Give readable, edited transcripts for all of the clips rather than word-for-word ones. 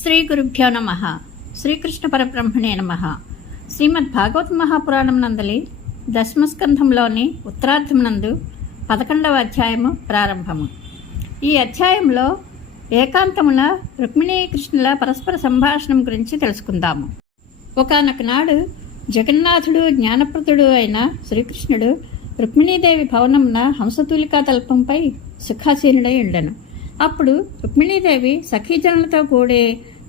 శ్రీ గురుభ్యో నమ. శ్రీకృష్ణ పరబ్రహ్మణే నమ. శ్రీమద్ భాగవత మహాపురాణం నందలి దశమస్కంధంలోని ఉత్తరార్థం నందు 11వ అధ్యాయము ప్రారంభము. ఈ అధ్యాయంలో ఏకాంతమున రుక్మిణీ కృష్ణుల పరస్పర సంభాషణం గురించి తెలుసుకుందాము. ఒకానొక నాడు జగన్నాథుడు జ్ఞానప్రదుడు అయిన శ్రీకృష్ణుడు రుక్మిణీదేవి భవనమున హంసతూలికా తల్పంపై సుఖాసీనుడై ఉండెను. అప్పుడు రుక్మిణీదేవి సఖీజనులతో కూడి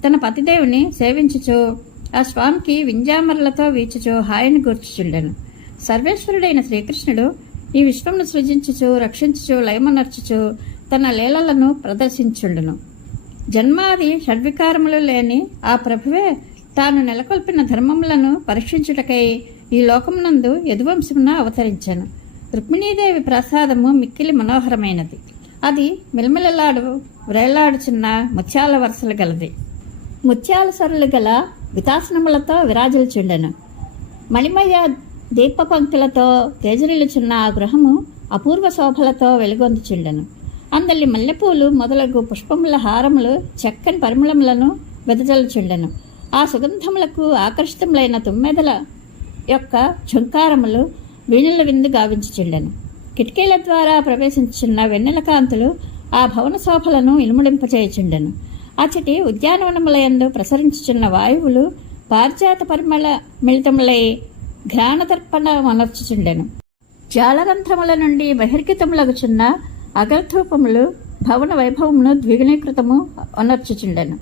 తన పతిదేవుని సేవించుచు ఆ స్వామికి వింజామరలతో వీచుచు హాయిని గూర్చుచుండెను. సర్వేశ్వరుడైన శ్రీకృష్ణుడు ఈ విశ్వమును సృజించుచు రక్షించుచు లయమనర్చుచు తన లీలలను ప్రదర్శించుండును. జన్మాది షడ్వికారములు లేని ఆ ప్రభువే తాను నెలకొల్పిన ధర్మములను పరీక్షించుటకై ఈ లోకమునందు యదువంశమున అవతరించెను. రుక్మిణీదేవి ప్రసాదము మిక్కిలి మనోహరమైనది. అది మిలమిలలాడు వ్రేలాడుచున్న ముత్యాల వరసలు గలది. ముత్యాల సరులు గల వితాసనములతో విరాజిల్చుండెను. మణిమయ దీప పంక్తులతో తేజరిల్లుచున్న ఆ గృహము అపూర్వ శోభలతో వెలుగొందుచుండెను. అందలి మల్లెపూలు మొదలగు పుష్పముల హారములు చక్కని పరిమళములను వెదజల్లుచుండెను. ఆ సుగంధములకు ఆకర్షితములైన తుమ్మెదల యొక్క ఝుంకారములు వీణుల విందు గావించుచుండెను. కిటికీల ద్వారా ప్రవేశించున్న వెన్నెల కాంతులు ఆ భవన శోభలను ఇనుముడింపచేయుచుండెను. అచటి ఉద్యానవనములయందు ప్రసరించుచున్న వాయువులు పారిజాత పరిమళ మిళితములై ఘ్రాణదర్పణ మనర్చుచుండెను. జాలరంధ్రముల నుండి బహిర్గతములగుచున్న అగర్ధూపములు భవన వైభవమును ద్విగుణీకృతము అనర్చుచుండెను.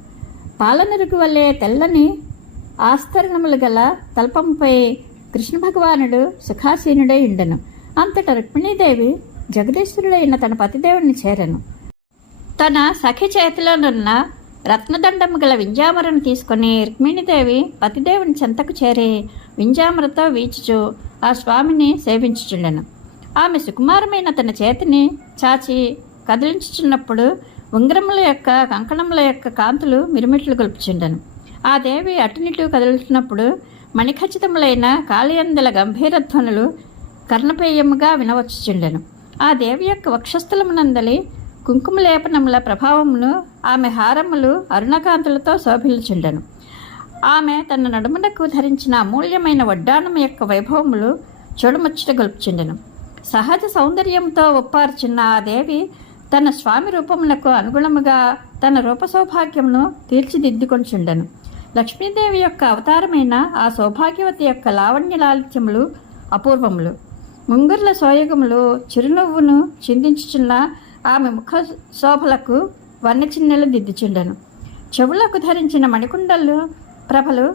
పాలనరుగు వల్లే తెల్లని ఆస్తరణములు గల తల్పముపై కృష్ణ భగవానుడు సుఖాసీనుడై ఉండెను. అంతటా రుక్మిణీదేవి జగదీశ్వరుడైన తన పతిదేవుని చేరెను. తన సఖి చేతిలోనున్న రత్నదండము గల వింజామరను తీసుకుని రుక్మిణీదేవి పతిదేవుని చెంతకు చేరి వింజామరతో వీచుచు ఆ స్వామిని సేవించుచుండెను. ఆమె సుకుమారమైన తన చేతిని చాచి కదిలించుచున్నప్పుడు ఉంగరముల యొక్క కంకణముల యొక్క కాంతులు మిరుమిట్లు గొలుపుచుండెను. ఆ దేవి అటునిటు కదులుతున్నప్పుడు మణిఖచ్చితములైన కాళియందల గంభీరధ్వనులు కర్ణపేయముగా వినవచ్చుచుండెను. ఆ దేవి యొక్క వక్షస్థలమునందలి కుంకుమలేపనముల ప్రభావమును ఆమె హారములు అరుణకాంతులతో శోభిల్చుండెను. ఆమె తన నడుమునకు ధరించిన అమూల్యమైన వడ్డానము యొక్క వైభవములు చూడముచ్చట గొలుపుచుండెను. సహజ సౌందర్యంతో ఒప్పార్చున్న ఆ దేవి తన స్వామి రూపమునకు అనుగుణముగా తన రూప సౌభాగ్యమును తీర్చిదిద్దుకొనిచుండెను. లక్ష్మీదేవి యొక్క అవతారమైన ఆ సౌభాగ్యవతి యొక్క లావణ్య లాలిత్యములు అపూర్వములు. ముంగుర్ల సోయగములు చిరునవ్వును చిందించుచున్న ఆమె ముఖ శోభలకు వన్నెచిన్నెలు దిద్దుచుండెను. చెవులకు ధరించిన మణికుండలు ప్రభలు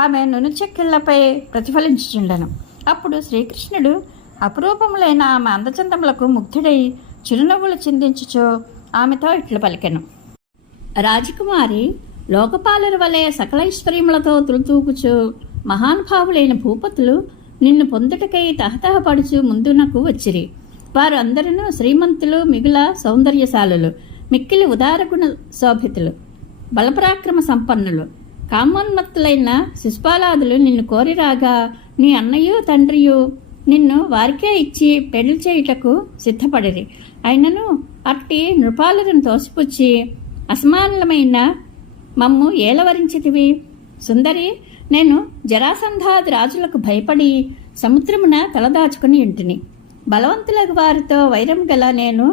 ఆమె నునుచెక్కిళ్లపై ప్రతిఫలించుచుండెను. అప్పుడు శ్రీకృష్ణుడు అపురూపములైన ఆమె అందచందములకు ముగ్ధుడై చిరునవ్వులు చిందించుచు ఆమెతో ఇట్లు పలికెను. రాజకుమారి, లోకపాలుల వలె సకలైశ్వర్యములతో తులుతూగుచు మహానుభావులైన భూపతులు నిన్ను పొందుటకై తహతహపడుచు ముందునకు వచ్చిరి. వారు అందరూ శ్రీమంతులు, మిగుల సౌందర్యశాలులు, మిక్కిలి ఉదారగుణ శోభితులు, బలపరాక్రమ సంపన్నులు. కామోన్మత్తులైన శిశుపాలాదులు నిన్ను కోరిరాగా నీ అన్నయ్యూ తండ్రియు నిన్ను వారికే ఇచ్చి పెళ్లి చేయుటకు సిద్ధపడిరి. అయినను అట్టి నృపాలను తోసిపుచ్చి అసమానమైన మమ్ము ఏలవరించితివి. సుందరి, నేను జరాసంధాది రాజులకు భయపడి సముద్రమున తలదాచుకుని ఇంటిని. బలవంతులకు వారితో వైరం గల నేను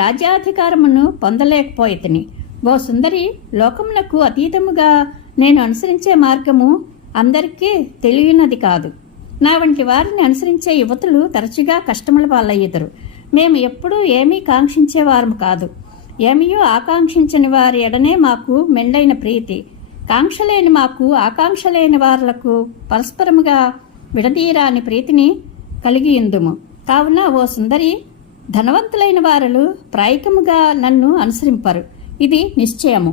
రాజ్యాధికారమును పొందలేకపోయితిని. ఓ సుందరి, లోకమునకు అతీతముగా నేను అనుసరించే మార్గము అందరికీ తెలియనది కాదు. నా వంటి వారిని అనుసరించే యువతులు తరచుగా కష్టముల పాలయ్యుదురు. మేము ఎప్పుడూ ఏమీ కాంక్షించేవారము కాదు. ఏమీయూ ఆకాంక్షించని వారి ఎడనే మాకు మెండైన ప్రీతి. కాంక్షలేని మాకు ఆకాంక్షలేని వారులకు పరస్పరముగా విడదీరాని ప్రీతిని కలిగి ఉందుము. కావున ఓ సుందరి, ధనవంతులైన వారులు ప్రాయికముగా నన్ను అనుసరింపరు, ఇది నిశ్చయము.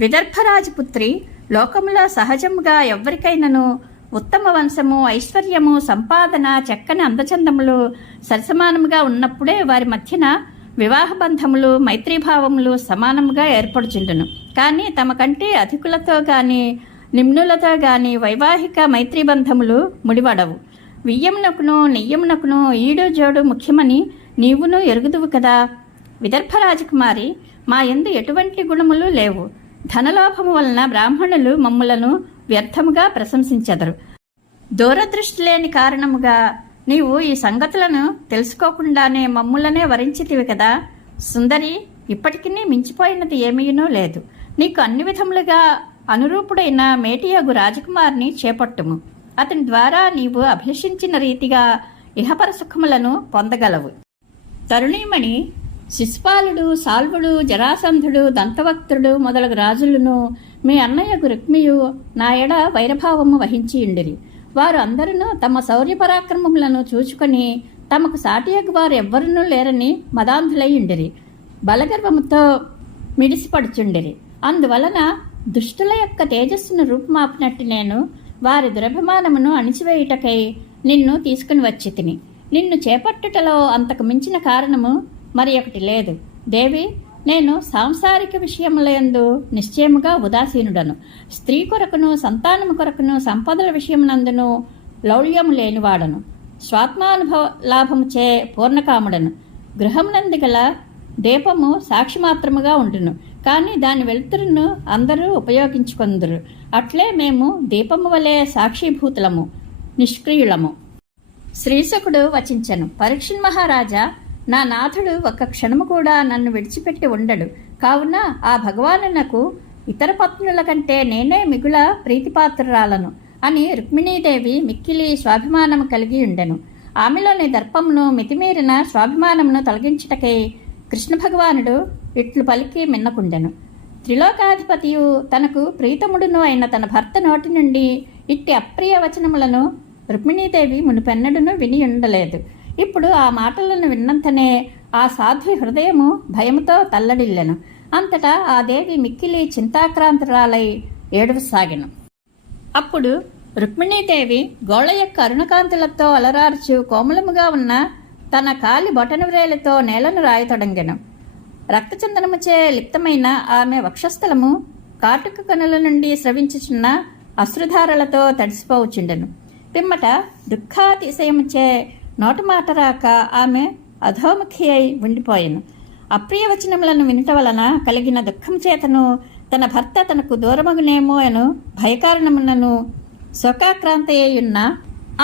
విదర్భరాజపుత్రి, లోకములో సహజముగా ఎవ్వరికైనను ఉత్తమ వంశము, ఐశ్వర్యము, సంపాదన, చక్కని అందచందములు సరిసమానముగా ఉన్నప్పుడే వారి మధ్యన వివాహ బంధములు, మైత్రీభావములు సమానముగా ఏర్పడుచుండును. కానీ తమ కంటే అధికులతో గాని నిమ్నులతో గాని వైవాహిక మైత్రీబంధములు ముడివడవు. వియ్యమునకును నెయ్యమునకును ఈడు జోడు ముఖ్యమని నీవును ఎరుగుదువు కదా. విదర్భ రాజకుమారి, మా యందు ఎటువంటి గుణములు లేవు. ధనలోభము వలన బ్రాహ్మణులు మమ్ములను వ్యర్థముగా ప్రశంసించెదరు. దూరదృష్టి లేని కారణముగా నీవు ఈ సంగతులను తెలుసుకోకుండానే మమ్ములనే వరించితివి కదా. సుందరి, ఇప్పటికీ మించిపోయినది ఏమీనూ లేదు. నీకు అన్ని విధములుగా అనురూపుడైన మేటియగు రాజకుమారిని చేపట్టుము. అతని ద్వారా నీవు అభిలషించిన రీతిగా ఇహపర సుఖములను పొందగలవు. తరుణీమణి, శిశుపాలుడు, సాల్వుడు, జరాసంధుడు, దంతవక్తుడు మొదలగు రాజులను మీ అన్నయ్యకు రుక్మియు నా ఎడ వైరభావము వహించి ఉండిరి. వారు అందరూ తమ శౌర్య పరాక్రమములను చూచుకొని తమకు సాటియగు వారు ఎవ్వరూ లేరని మదాంధులై ఉండిరి. బలగర్వముతో మిడిసిపడుచుండిరి. అందువలన దుష్టుల యొక్క తేజస్సును రూపుమాపినట్టు నేను వారి దురభిమానమును అణిచివేయుటకై నిన్ను తీసుకుని వచ్చి తిని. నిన్ను చేపట్టుటలో అంతకు మించిన కారణము మరి ఒకటి లేదు. దేవి, నేను సాంసారిక విషయములందు నిశ్చయముగా ఉదాసీనుడను. స్త్రీ కొరకును సంతానము కొరకును సంపదల విషయమునందును లౌల్యము లేనివాడను. స్వాత్మానుభవ లాభముచే పూర్ణకాముడను. గృహమునందు గల దీపము సాక్షి మాత్రముగా ఉండును, కానీ దాని వెలుతురును అందరూ ఉపయోగించుకొందురు. అట్లే మేము దీపము వలె సాక్షిభూతులము, నిష్క్రియులము. శ్రీశకుడు వచించెను. పరీక్షణ్ మహారాజా, నా నాథుడు ఒక్క క్షణము కూడా నన్ను విడిచిపెట్టి ఉండడు. కావున ఆ భగవానునకు ఇతర పత్నుల కంటే నేనే మిగుల ప్రీతిపాత్రురాలను అని రుక్మిణీదేవి మిక్కిలి స్వాభిమానము కలిగి ఉండెను. ఆమెలోని దర్పమును మితిమీరిన స్వాభిమానమును తొలగించుటకై కృష్ణ భగవానుడు ఇట్లు పలికి మిన్నకుండెను. త్రిలోకాధిపతియు తనకు ప్రీతముడును అయిన తన భర్త నోటి నుండి ఇట్టి అప్రియ వచనములను రుక్మిణీదేవి మునుపెన్నడును విని ఉండలేదు. ఇప్పుడు ఆ మాటలను విన్నంతనే ఆ సాధ్వి హృదయము భయముతో తల్లడిల్లెను. అంతటా ఆ దేవి మిక్కిలి చింతాక్రాంతురాలై ఏడవసాగెను. అప్పుడు రుక్మిణీదేవి గోళ యొక్క అరుణకాంతులతో అలరార్చు కోమలముగా ఉన్న తన కాలి బొటనవ్రేలతో నేలను రాయతొడంగెను. రక్తచందనముచే లిప్తమైన ఆమె వక్షస్థలము కాటుక కనుల నుండి స్రవించుచున్న అశ్రుధారలతో తడిసిపోవచ్చుండెను. పిమ్మట దుఃఖాతిశయముచే నోటమాట రాక ఆమె అధోముఖి అయి ఉండిపోయెను. అప్రియవచనములను వినుట వలన కలిగిన దుఃఖం చేతను తన భర్త తనకు దూరమగునేమో అను భయకారణమునను శోకాక్రాంతయ్యున్న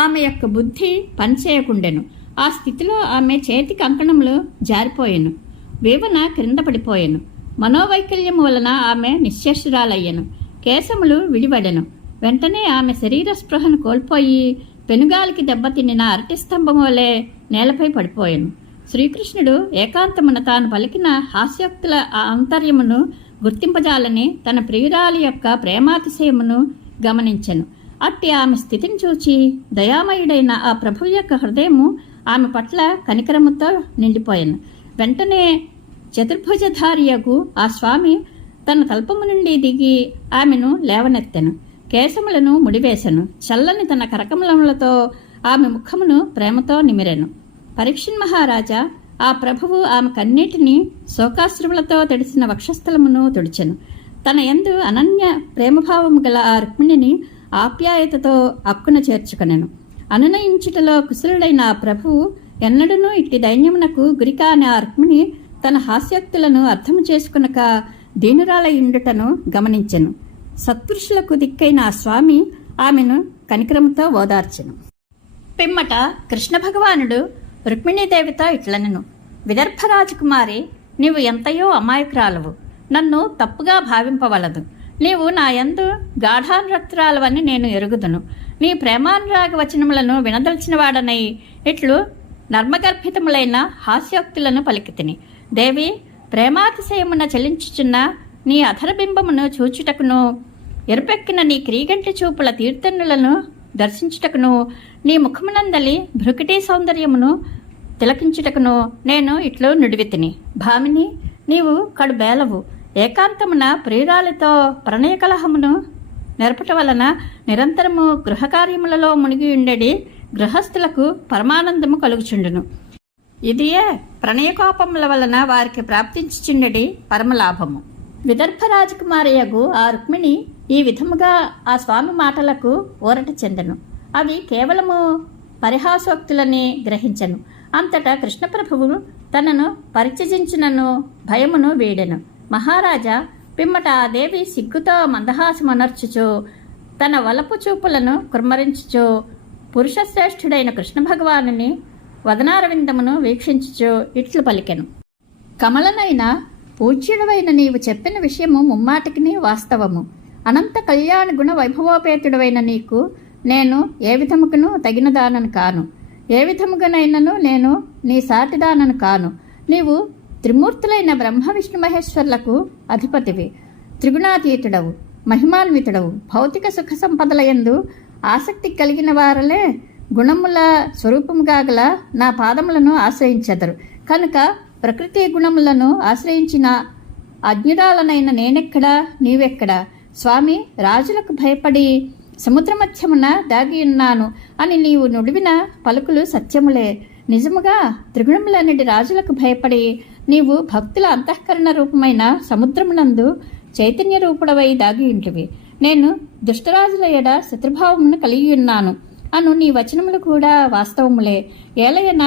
ఆమె యొక్క బుద్ధి పనిచేయకుండెను. ఆ స్థితిలో ఆమె చేతి కంకణములు జారిపోయెను, వేవన క్రింద పడిపోయెను. మనోవైకల్యము వలన ఆమె నిశ్చేష్టురాలయ్యెను. కేశములు విడివడెను. వెంటనే ఆమె శరీర స్పృహను కోల్పోయి పెనుగాలికి దెబ్బతినిన అరటి స్తంభము వలె నేలపై పడిపోయెను. శ్రీకృష్ణుడు ఏకాంతమున తాను పలికిన హాస్యోక్తుల ఆంతర్యమును గుర్తింపజాలని తన ప్రియురాలి యొక్క ప్రేమాతిశయమును గమనించెను. అట్టి ఆమె స్థితిని చూచి దయామయుడైన ఆ ప్రభువు యొక్క హృదయము ఆమె పట్ల కనికరముతో నిండిపోయెను. వెంటనే చతుర్భుజధారియగు ఆ స్వామి తన తల్పము నుండి దిగి ఆమెను లేవనెత్తెను. కేశములను ముడివేశను. చల్లని తన కరకమలములతో ఆమె ముఖమును ప్రేమతో నిమిరెను. పరీక్షణ్ మహారాజా, ఆ ప్రభువు ఆమె కన్నీటిని శోకాశ్రములతో తడిసిన వక్షస్థలమును తుడిచెను. తన యందు అనన్య ప్రేమభావము గల ఆ రుక్మిణిని ఆప్యాయతతో అక్కున చేర్చుకొనెను. అనునయించుటలో కుశలుడైన ఆ ప్రభువు ఎన్నడూనూ ఇట్టి దైన్యమునకు గురికాని ఆ రుక్మిణి తన హాస్యోక్తులను అర్థము చేసుకునక దీనురాలయుండుటను గమనించెను. సత్పురుషులకు దిక్కైన ఆ స్వామి ఆమెను కనికరముతో ఓదార్చెను. పిమ్మట కృష్ణ భగవానుడు రుక్మిణీదేవితో ఇట్లనెను. విదర్భ రాజకుమారి, నీవు ఎంతయో అమాయకురాలవు. నన్ను తప్పుగా భావింపవలదు. నీవు నా యందు గాఢానురక్తురాలవని నేను ఎరుగుదును. నీ ప్రేమానురాగ వచనములను వినదలిచిన వాడనై ఇట్లు నర్మగర్భితములైన హాస్యోక్తులను పలికితిని. దేవి, ప్రేమాతిశయమున చలించుచున్న నీ అధరబింబమును చూచుటకును, ఎరుపెక్కిన నీ క్రీగంటి చూపుల తీర్థన్నులను దర్శించుటకును, నీ ముఖమునందలి భృకుటీ సౌందర్యమును తిలకించుటకును నేను ఇట్లు నుడివితిని. భామిని, నీవు కడు బేలవు. ఏకాంతమున ప్రియురాలితో ప్రణయ కలహమును నెరపట వలన నిరంతరము గృహకార్యములలో మునిగి ఉండేది గృహస్థులకు పరమానందము కలుగుచుండును. ఇదియే ప్రణయకోపముల వలన వారికి ప్రాప్తించుచుండెడి పరమలాభము. విదర్భ రాజకుమారియగు ఆ రుక్మిణి ఈ విధముగా ఆ స్వామి మాటలకు ఊరట చెందెను. అవి కేవలము పరిహాసోక్తులని గ్రహించెను. అంతటా కృష్ణప్రభువు తనను పరిత్యజించునను భయమును వీడెను. మహారాజా, పిమ్మట ఆ దేవి సిగ్గుతో మందహాసమనర్చుచు తన వలపు చూపులను కుమ్మరించుచు పురుషశ్రేష్ఠుడైన కృష్ణ భగవానుని వదనారవిందమును వీక్షించుచు ఇట్లు పలికెను. కమలనైన పూజ్యుడవైన నీవు చెప్పిన విషయము ముమ్మాటికిని వాస్తవము. అనంత కళ్యాణ గుణ వైభవోపేతుడవైన నీకు నేను ఏ విధముకును తగినదానను కాను, ఏ విధముగానైనను నేను నీ సాటిదానను కాను. నీవు త్రిమూర్తులైన బ్రహ్మ విష్ణు మహేశ్వరులకు అధిపతివి, త్రిగుణాతీతుడవు, మహిమాన్వితుడవు. భౌతిక సుఖ సంపదలయందు ఆసక్తి కలిగిన వారలే గుణముల స్వరూపముగా గల నా పాదములను ఆశ్రయించెదరు. కనుక ప్రకృతి గుణములను ఆశ్రయించిన అజ్ఞురాలనైన నేనెక్కడా, నీవెక్కడా? స్వామి, రాజులకు భయపడి సముద్ర మధ్యమున దాగి ఉన్నాను అని నీవు నుడివిన పలుకులు సత్యములే. నిజముగా త్రిగుణములన్నిటి రాజులకు భయపడి నీవు భక్తుల అంతఃకరణ రూపమైన సముద్రమునందు చైతన్య రూపుడవై దాగి ఉంటివి. నేను దుష్టరాజుల ఎడ శత్రుభావమును కలిగి ఉన్నాను అను నీ వచనములు కూడా వాస్తవములే. ఏలయన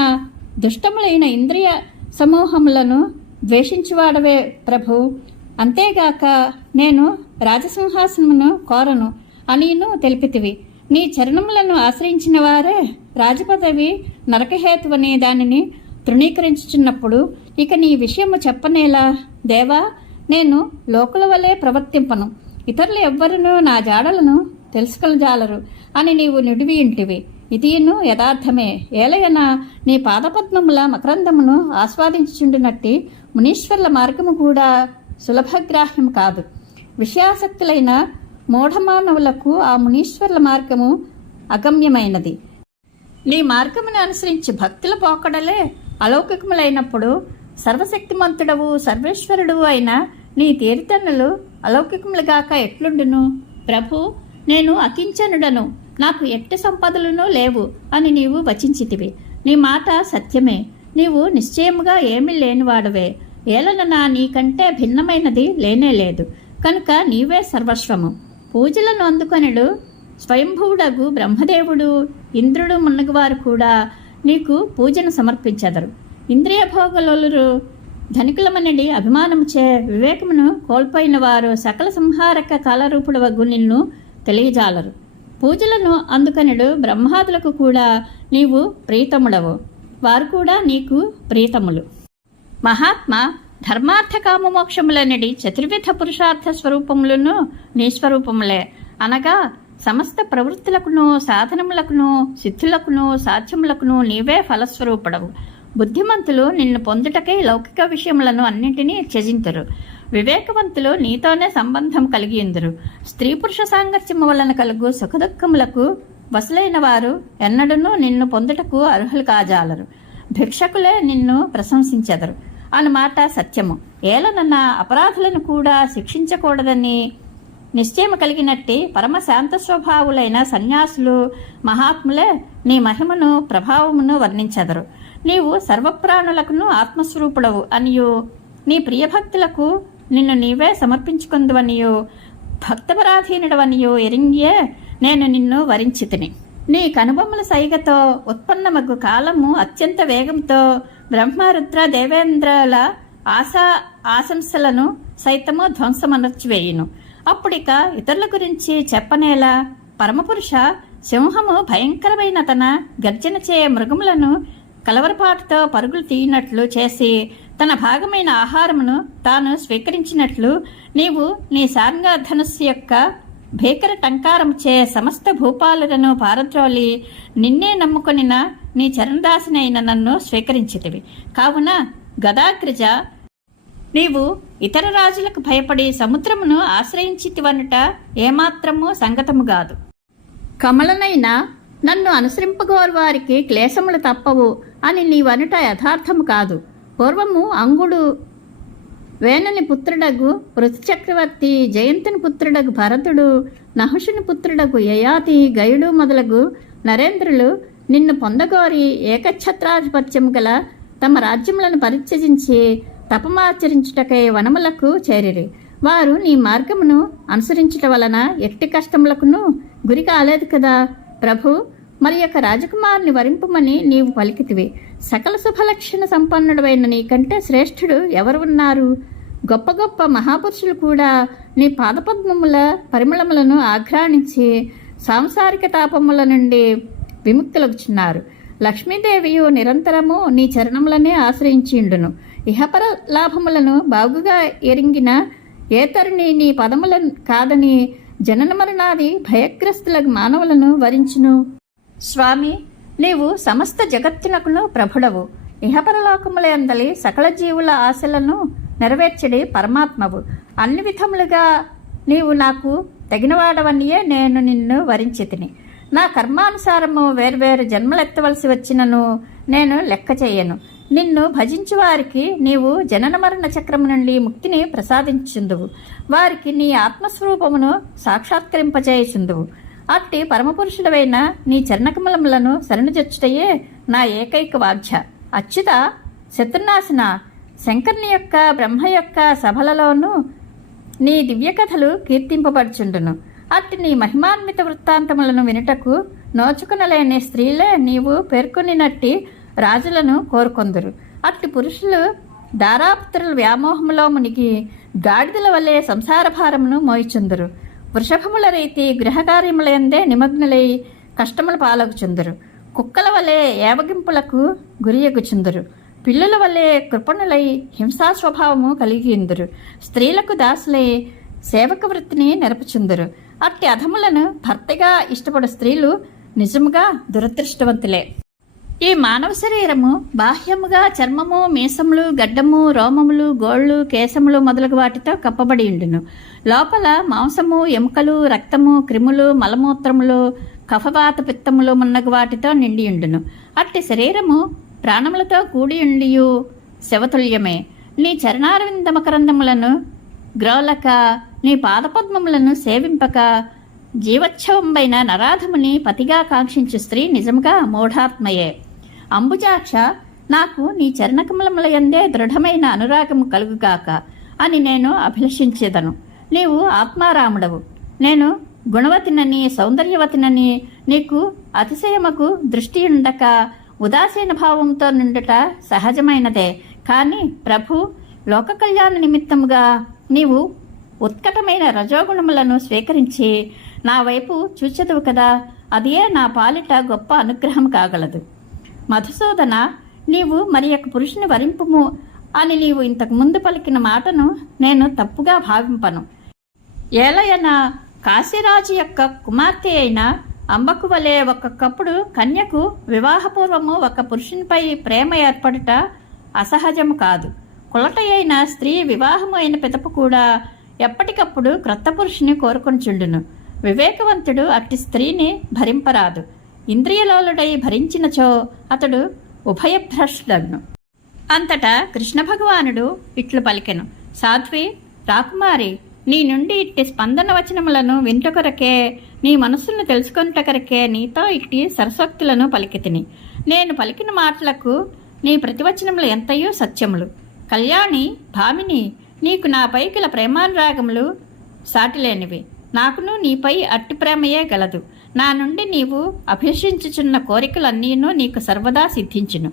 దుష్టములైన ఇంద్రియ సమూహములను ద్వేషించువాడవే ప్రభు. అంతేగాక నేను రాజసింహాసనమును కోరను అనిను తెలిపితివి. నీ చరణములను ఆశ్రయించిన వారే రాజపదవి నరకహేతువనే దానిని తృణీకరించుచున్నప్పుడు ఇక నీ విషయము చెప్పనేలా? దేవా, నేను లోకుల వలె ప్రవర్తింపను, ఇతరులు ఎవ్వరునూ నా జాడలను తెలుసుకొనజాలరు అని నీవు నిడివి ఇంటివి. ఇదిను యథార్థమే. ఏలయన నీ పాదపద్మముల మకరందమును ఆస్వాదించుచుండినట్టి మునీశ్వర్ల మార్గము కూడా సులభగ్రాహ్యం కాదు. విషయాసక్తులైన మూఢమానవులకు ఆ మునీశ్వర్ల మార్గము అగమ్యమైనది. నీ మార్గమును అనుసరించి భక్తుల పోకడలే అలౌకికములైనప్పుడు సర్వశక్తిమంతుడవు సర్వేశ్వరుడు అయిన నీ తీర్థనులు అలౌకికములుగాక ఎట్లుండును? ప్రభు, నేను అకించనుడను, నాకు ఎట్టి సంపదలను లేవు అని నీవు వచించితివి. నీ మాట సత్యమే. నీవు నిశ్చయముగా ఏమీ లేనివాడవే. ఏలన నీకంటే భిన్నమైనది లేనేలేదు. కనుక నీవే సర్వస్వము. పూజలను అందుకొనుడు స్వయంభువుడగు బ్రహ్మదేవుడు, ఇంద్రుడు మున్నగువారు కూడా నీకు పూజను సమర్పించెదరు. ఇంద్రియ భోగలురు ధనికులమనడి అభిమానముచే వివేకమును కోల్పోయిన వారు సకల సంహారక కాలరూపుడు వగ్గు నిన్ను తెలియజాలరు. పూజలను అందుకనుడు బ్రహ్మాదులకు కూడా నీవు ప్రీతముడవు, వారు కూడా నీకు ప్రీతములు. మహాత్మా, ధర్మార్థ కామ మోక్షములనడి చతుర్విధ పురుషార్థ స్వరూపములను నీ స్వరూపములే. అనగా సమస్త ప్రవృత్తులకును సాధనములకును సిద్ధులకును సాధ్యములకును నీవే ఫలస్వరూపుడవు. బుద్ధిమంతులు నిన్ను పొందుటకై లౌకిక విషయములను అన్నింటినీ త్యజింతురు. వివేకవంతులు నీతోనే సంబంధం కలిగియుందురు. స్త్రీ పురుష సాంగత్యము వలన కలుగు సుఖదుఖములకు వసులైన వారు ఎన్నడూనూ నిన్ను పొందుటకు అర్హులు కాజాలరు. భిక్షకులే నిన్ను ప్రశంసించెదరు అన్నమాట సత్యము. ఏలనన్న అపరాధులను కూడా శిక్షించకూడదని నిశ్చయం కలిగినట్టి పరమ శాంత స్వభావులైన సన్యాసులు మహాత్ములే నీ మహిమను ప్రభావమును వర్ణించెదరు. నీవు సర్వప్రాణులకును ఆత్మస్వరూపుడవు అనియు, నీ ప్రియభక్తులకు నిన్ను నీవే సమర్పించుకుందువనియు, భక్తపరాధీనుడవనియు ఎరింగే నేను నిన్ను వరించితిని. నీ కనుబొమ్మల సైగతో ఉత్పన్నమగు కాలము అత్యంత వేగంతో బ్రహ్మరుద్ర దేవేంద్రుల ఆశంసలను సైతము ధ్వంసమనర్చివేయును. అప్పుడిక ఇతరుల గురించి చెప్పనేలా? పరమపురుష, సింహము భయంకరమైన తన గర్జనచే మృగములను కలవరపాటుతో పరుగులు తీయనట్లు చేసి తన భాగమైన ఆహారమును తాను స్వీకరించినట్లు నీవు నీ సారంగ ధనుస్సు యొక్క భీకర టంకారముచే సమస్త భూపాలులను పారద్రోలి నిన్నే నమ్ముకొనిన నీ చరణదాసినైన నన్ను స్వీకరించితివి. కావున గదాగ్రజ, నీవు ఇతర రాజులకు భయపడి సముద్రమును ఆశ్రయించితివనుట ఏమాత్రము సంగతము కాదు. కమలనైనా నన్ను అనుసరింపగోరు వారికి క్లేశములు తప్పవు అని నీవనుట యథార్థము కాదు. పూర్వము అంగుడు, వేనని పుత్రుడగు పృథుచక్రవర్తి, జయంతుని పుత్రుడగు భరతుడు, నహుషుని పుత్రుడగు యయాతి, గయుడు మొదలగు నరేంద్రులు నిన్ను పొందగోరి ఏకఛత్రాధిపత్యము గల తమ రాజ్యములను పరిత్యజించి తపమాచరించుటకై వనములకు చేరిరి. వారు నీ మార్గమును అనుసరించుట వలన ఎట్టి కష్టములకును గురి కాలేదు కదా. ప్రభు, మరి యొక్క రాజకుమారుని వరింపుమని నీవు పలికితివి. సకల శుభలక్షణ సంపన్నుడవైన నీకంటే శ్రేష్ఠుడు ఎవరు ఉన్నారు? గొప్ప గొప్ప మహాపురుషులు కూడా నీ పాదపద్మముల పరిమళములను ఆఘ్రాణించి సాంసారిక తాపముల నుండి విముక్తులగుచున్నారు. లక్ష్మీదేవియు నిరంతరము నీ చరణములనే ఆశ్రయించిండును. ఇహపర లాభములను బాగుగా ఎరింగిన ఏ తరుణి నీ పదములను కాదని జనన మరణాది భయగ్రస్తులకు మానవులను వరించును. స్వామి, నీవు సమస్త జగత్తునకును ప్రభుడవు. ఇహపరలోకముల యందలి సకల జీవుల ఆశలను నెరవేర్చడి పరమాత్మవు. అన్ని విధములుగా నీవు నాకు తగినవాడవనియే నేను నిన్ను వరించితిని. నా కర్మానుసారము వేర్వేరు జన్మలెత్తవలసి వచ్చినను నేను లెక్క చేయను. నిన్ను భజించు వారికి నీవు జనన మరణ చక్రము నుండి ముక్తిని ప్రసాదించుందువు. వారికి నీ ఆత్మస్వరూపమును సాక్షాత్కరింపజేయుచుందువు. అట్టి పరమపురుషుడవైన నీ చరణకమలములను శరణుజొచ్చుటయే నా ఏకైక వాంఛ. అచ్యుత, శత్రునాశన, శంకరుని యొక్క బ్రహ్మ యొక్క సభలలోనూ నీ దివ్యకథలు కీర్తింపబడుచుండును. అట్టి నీ మహిమాన్విత వృత్తాంతములను వినుటకు నోచుకునలేని స్త్రీలే నీవు పేర్కొనినట్టి రాజులను కోరుకొందురు. అట్టి పురుషులు దారాపుత్రుల వ్యామోహములో మునిగి గాడిదల వలె సంసార భారమును మోయిచుందురు. వృషభముల రీతి గృహకార్యములందే నిమగ్నులై కష్టములు పాలగుచుందురు. కుక్కల వలె ఏవగింపులకు గురియగుచుందురు. పిల్లుల వలె కృపణులై హింసా స్వభావము కలిగియుందురు. స్త్రీలకు దాసులై సేవక వృత్తిని నెరపుచుందురు. అట్టి అధములను భర్తగా ఇష్టపడు స్త్రీలు నిజముగా దురదృష్టవంతులే. ఈ మానవ శరీరము బాహ్యముగా చర్మము, మీసములు, గడ్డము, రోమములు, గోళ్ళు, కేశములు మొదలగు వాటితో కప్పబడి ఉండును. లోపల మాంసము, ఎముకలు, రక్తము, క్రిములు, మలమూత్రములు, కఫవాత పిత్తములు మున్నగు వాటితో నిండి ఉండును. అట్టి శరీరము ప్రాణములతో కూడి ఉండియు శవతుల్యమే. నీ చరణారవిందమకరందములను గ్రోలక, నీ పాదపద్మములను సేవింపక జీవోత్సవంబైన నరాధముని పతిగా కాంక్షించు స్త్రీ నిజముగా మూఢాత్మయే. అంబుజాక్ష, నాకు నీ చరణకమలములయందే దృఢమైన అనురాగము కలుగుగాక అని నేను అభిలషించేదను. నీవు ఆత్మారాముడవు. నేను గుణవతినని, సౌందర్యవతినని నీకు అతిశయముకు దృష్టి ఉండక ఉదాసీన భావంతో నిండుట సహజమైనదే. కానీ ప్రభు, లోక కళ్యాణ నిమిత్తముగా నీవు ఉత్కటమైన రజోగుణములను స్వీకరించి నా వైపు చూచెదవు కదా, అదే నా పాలిట గొప్ప అనుగ్రహం కాగలదు. మధుసూదన, నీవు మరి యొక్క పురుషుని వరింపుము అని నీవు ఇంతకు ముందు పలికిన మాటను నేను తప్పుగా భావింపను. ఏలయన కాశీరాజు యొక్క కుమార్తె అయిన అంబకు వలె ఒక్కొక్కప్పుడు కన్యకు వివాహపూర్వము ఒక పురుషునిపై ప్రేమ ఏర్పడుట అసహజము కాదు. కులట అయిన స్త్రీ వివాహము అయిన పిదపు కూడా ఎప్పటికప్పుడు క్రొత్త పురుషుని కోరుకొనిచుండును. వివేకవంతుడు అట్టి స్త్రీని భరింపరాదు. ఇంద్రియలోలుడై భరించినచో అతడు ఉభయభ్రష్టుడను. అంతటా కృష్ణ భగవానుడు ఇట్లు పలికెను. సాధ్వి, రాకుమారి, నీ నుండి ఇట్టి స్పందన వచనములను వింటకొరకే, నీ మనస్సును తెలుసుకొనుటకొరకే నీతో ఇట్టి సరస్వక్తులను పలికితిని. నేను పలికిన మాటలకు నీ ప్రతివచనములు ఎంతయో సత్యములు. కళ్యాణి, భామిని, నీకు నాపై గల ప్రేమానురాగములు సాటిలేనివి. నాకును నీపై అట్టి ప్రేమయే గలదు. నా నుండి నీవు అభిలషించుచున్న కోరికలన్నీనూ నీకు సర్వదా సిద్ధించును.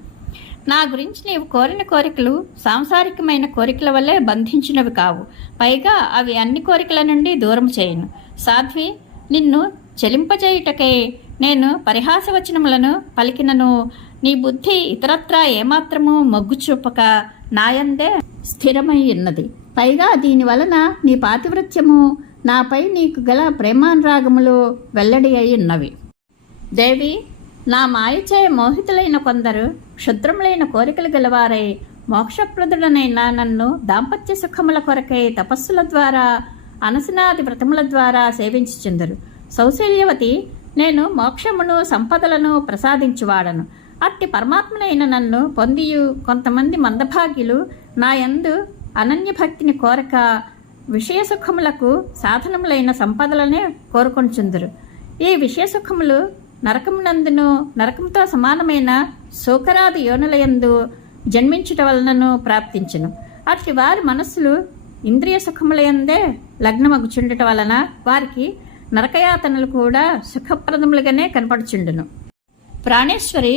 నా గురించి నీవు కోరిన కోరికలు సాంసారికమైన కోరికల వల్లే బంధించినవి కావు. పైగా అవి అన్ని కోరికల నుండి దూరం చేయును. సాధ్వి, నిన్ను చెలింపజేయుటకై నేను పరిహాసవచనములను పలికినను నీ బుద్ధి ఇతరత్రా ఏమాత్రము మొగ్గు చూపక నాయందే స్థిరమై ఉన్నది. పైగా దీని వలన నీ పాతివ్రత్యము, నాపై నీకు గల ప్రేమానురాగములు వెల్లడి అయి ఉన్నవి. దేవి, నా మాయచే మోహితులైన కొందరు క్షుద్రములైన కోరికలు గలవారై మోక్షప్రదుడనైన నన్ను దాంపత్య సుఖముల కొరకై తపస్సుల ద్వారా, అనసనాది వ్రతముల ద్వారా సేవించుచుందరు. సౌశల్యవతి, నేను మోక్షమును సంపదలను ప్రసాదించువాడను. అట్టి పరమాత్మనైన నన్ను పొందియు కొంతమంది మందభాగ్యులు నా యందు అనన్యభక్తిని కోరక విషయసుఖములకు సాధనములైన సంపదలనే కోరుకొంచుందురు. ఈ విషయసుఖములు నరకమునందును, నరకంతో సమానమైన శోకరాది యోనులయందు జన్మించుట వలనను ప్రాప్తించును. అట్టి వారి మనస్సులు ఇంద్రియ సుఖములయందే లగ్నమగుచుండుట వలన వారికి నరకయాతనలు కూడా సుఖప్రదములుగానే కనపడుచుండును. ప్రాణేశ్వరి,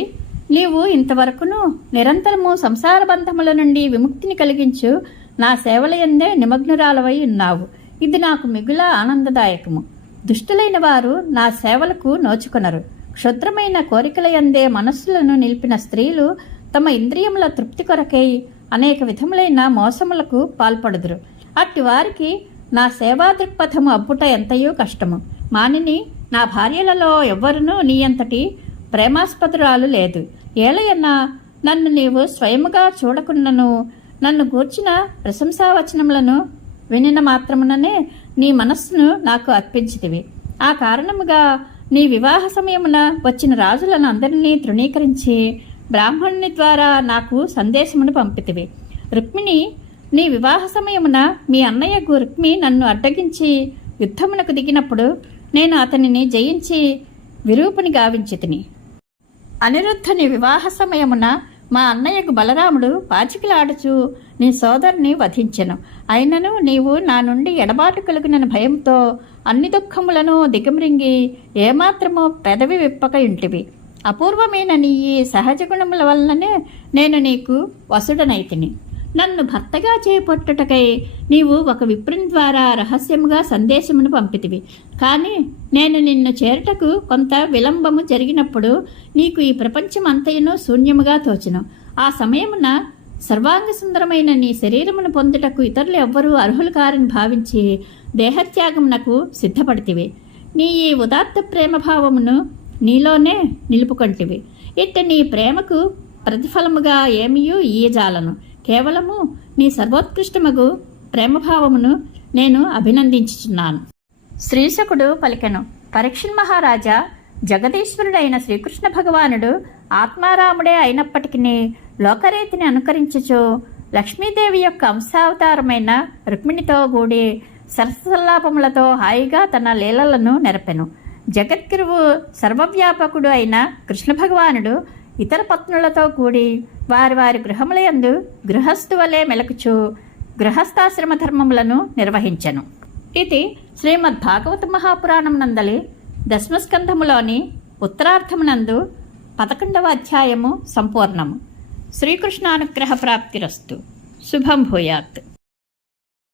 నీవు ఇంతవరకును నిరంతరము సంసార బంధముల నుండి విముక్తిని కలిగించు నా సేవలయందే నిమగ్నురాలవై ఉన్నావు. ఇది నాకు మిగుల ఆనందదాయకము. దుష్టులైన వారు నా సేవలకు నోచుకొనరు. క్షుద్రమైన కోరికలయందే మనస్సులను నిలిపిన స్త్రీలు తమ ఇంద్రియముల తృప్తి కొరకై అనేక విధములైన మోసములకు పాల్పడుదురు. అట్టి వారికి నా సేవా దృక్పథము అబ్బుట ఎంతయో కష్టము. మానిని, నా భార్యలలో ఎవ్వరునూ నీ అంతటి ప్రేమాస్పదురాలు లేదు. ఏలయన్నా నన్ను నీవు స్వయముగా చూడకున్నను నన్ను గూర్చిన ప్రశంసావచనములను వినిన మాత్రముననే నీ మనస్సును నాకు అర్పించితివి. ఆ కారణముగా నీ వివాహ సమయమున వచ్చిన రాజులను అందరినీ తృణీకరించి బ్రాహ్మణుని ద్వారా నాకు సందేశమును పంపితివి. రుక్మిణి, నీ వివాహ సమయమున మీ అన్నయ్య రుక్మి నన్ను అడ్డగించి యుద్ధమునకు దిగినప్పుడు నేను అతనిని జయించి విరూపుని గావించితిని. అనిరుద్ధుని వివాహ సమయమున మా అన్నయ్యకు బలరాముడు పాచికలాడుచు నీ సోదరుని వధించెను. అయినను నీవు నా నుండి ఎడబాటు కలిగిన భయంతో అన్ని దుఃఖములను దిగమ్రింగి ఏమాత్రమో పెదవి విప్పక ఇంటివి. అపూర్వమైన నీ ఈ సహజ గుణముల వలననే నేను నీకు వసుడనైతిని. నన్ను భర్తగా చేపట్టుటకై నీవు ఒక విప్రుని ద్వారా రహస్యముగా సందేశమును పంపితివి. కానీ నేను నిన్ను చేరుటకు కొంత విలంబము జరిగినప్పుడు నీకు ఈ ప్రపంచం అంతయును శూన్యముగా తోచును. ఆ సమయమున సర్వాంగ సుందరమైన నీ శరీరమును పొందుటకు ఇతరులు ఎవ్వరూ అర్హులు కారని భావించి దేహత్యాగమునకు సిద్ధపడితివి. నీ ఈ ఉదాత్త ప్రేమభావమును నీలోనే నిలుపుకొంటివి. ఇట్టి నీ ప్రేమకు ప్రతిఫలముగా ఏమియూ ఈయజాలను. కేవలము నీ సర్వోత్కృష్టమగు ప్రేమభావమును నేను అభినందించుచున్నాను. శ్రీశకుడు పలికెను. పరీక్షణ్ మహారాజా, జగదీశ్వరుడైన శ్రీకృష్ణ భగవానుడు ఆత్మారాముడే అయినప్పటికీ లోకరీతిని అనుకరించుచు లక్ష్మీదేవి యొక్క అంశావతారమైన రుక్మిణితో కూడి సరసల్లాపములతో హాయిగా తన లీలలను నెరపెను. జగద్గురువు సర్వవ్యాపకుడు అయిన కృష్ణ భగవానుడు ఇతర పత్నులతో కూడి వారి వారి గృహములయందు గృహస్థు వలె మెలకుచు గృహస్థాశ్రమ ధర్మములను నిర్వహించెను. ఇది శ్రీమద్భాగవత మహాపురాణం నందలి దశమస్కంధములోని ఉత్తరార్థమునందు 11వ అధ్యాయము సంపూర్ణము. శ్రీకృష్ణానుగ్రహ ప్రాప్తిరస్తు. శుభం భూయాత్.